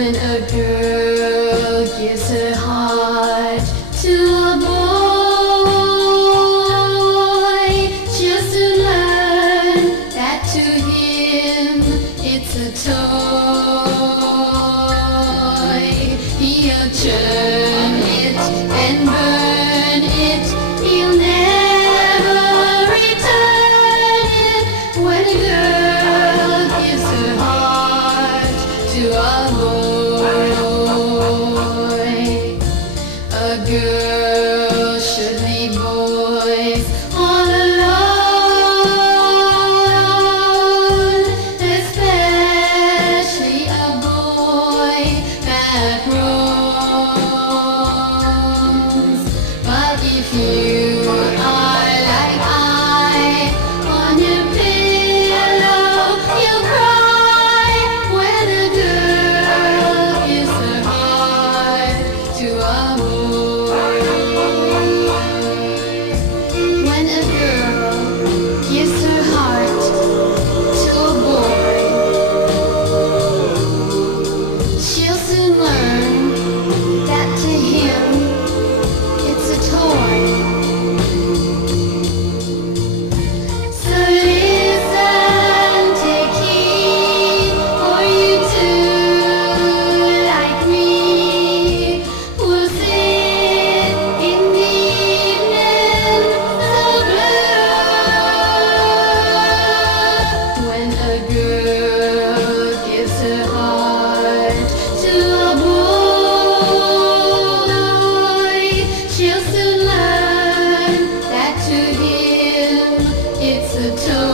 When a girl gives her heart to a boy, she'll soon learn that to him it's a toy. He'll churn it and burn it, he'll never return it. When a girl gives her heart to a boy, a girl should leave boys all alone, especially a boy that roams. But if you are like I, on your pillow you'll cry when a girl gives her heart to a boy. When a girl gives her heart to a boy, she'll soon learn that to him it's a toy. So listen, take heed, for you too, like me, will sit in the evening so blue. When a girl gives her heart to a boy, she'll soon learn that to him it's a toy.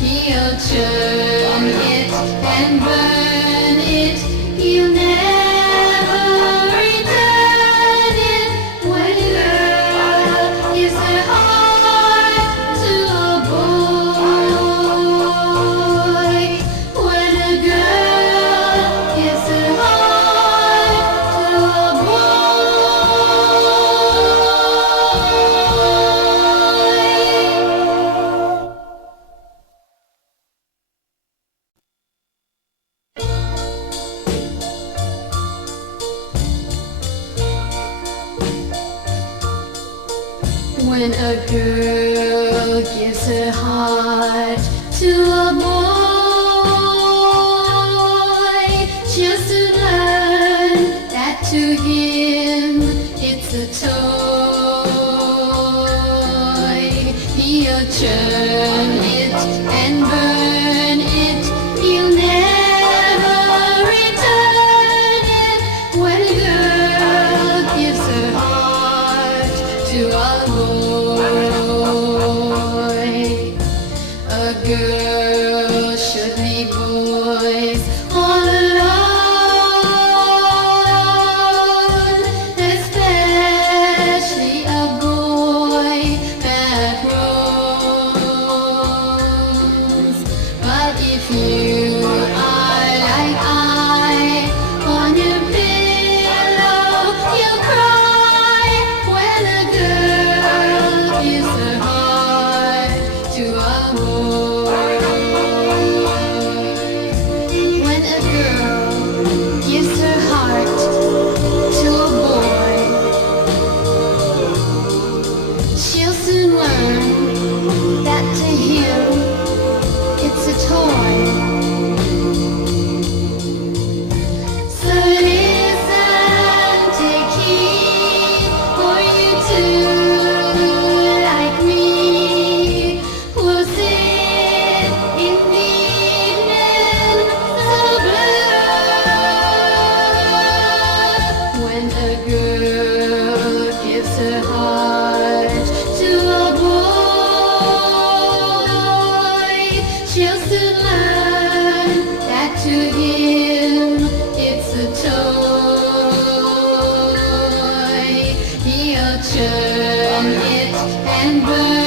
He'll churn it and burn it, he'll never return it. When a girl gives her heart to a boy, when a girl gives her heart to a When a girl gives her heart to a boy, she'll soon learn that to him it's a toy. He'll churn it and burn it, he'll never return it. When a girl gives her heart to a boy, a girl should leave boys all alone, especially a boy that roams. But if you are like I, on your pillow you'll cry when a girl gives her heart to a boy. When a girl gives her heart to a boy, she'll soon learn that to him it's a toy. So listen, take heed, for you too, like me, will sit in the evening so blue. When a girl gives her heart to a boy, she'll soon learn that to him it's a toy. He'll churn it and burn